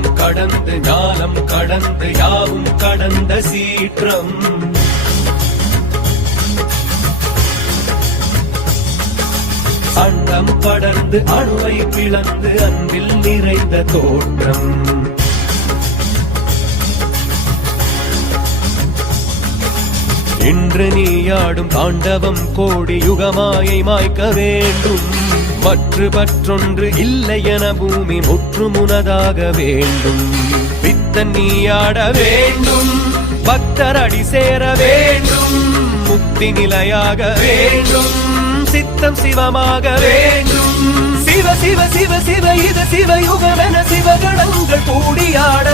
காலம் கடந்து ஞானம் கடந்து யாவும் கடந்த சீற்றம். அண்டம் படர்ந்து அணுவை பிளந்து அன்பில் நிறைந்த தோற்றம். இன்று நீயாடும் தாண்டவம் கோடி யுகமாயை மாய்க்க வேண்டும். மற்றொன்று இல்லை என பூமி முற்றுமுனதாக வேண்டும். பித்தன் நீயாட வேண்டும், பக்தர் அடி சேர வேண்டும். முக்தி நிலையாக வேண்டும், சித்தம் சிவமாக வேண்டும். சிவ சிவ சிவ சிவ இது சிவயுகமென சிவகணங்கள் கூடியாட